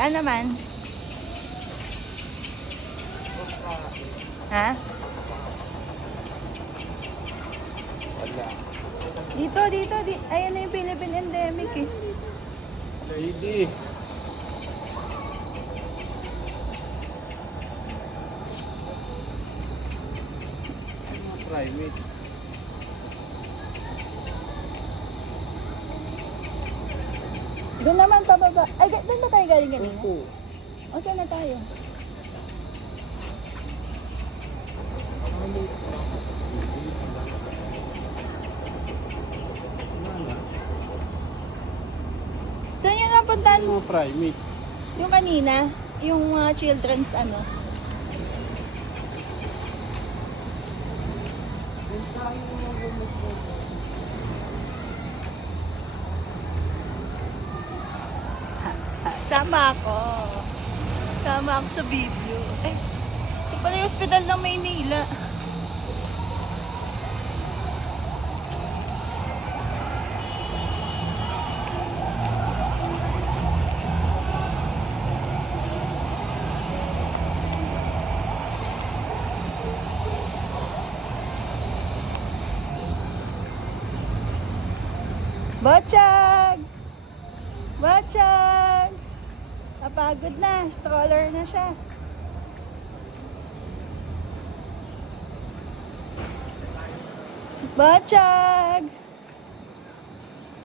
Saan naman? Ha? Wala. Dito. Ayan na yung Philippine endemic eh. Lady. Private. Doon naman pababa. Ay, doon ba tayo galing kanina? Opo. O, saan na tayo? Saan yun napuntahan? Mga private. Yung kanina? Yung mga children's ano? Sama ako. Sama ako sa video. Ay, ito pala yung hospital ng Maynila. Bachag! Bachag! Napagod na. Stroller na siya. Bachag!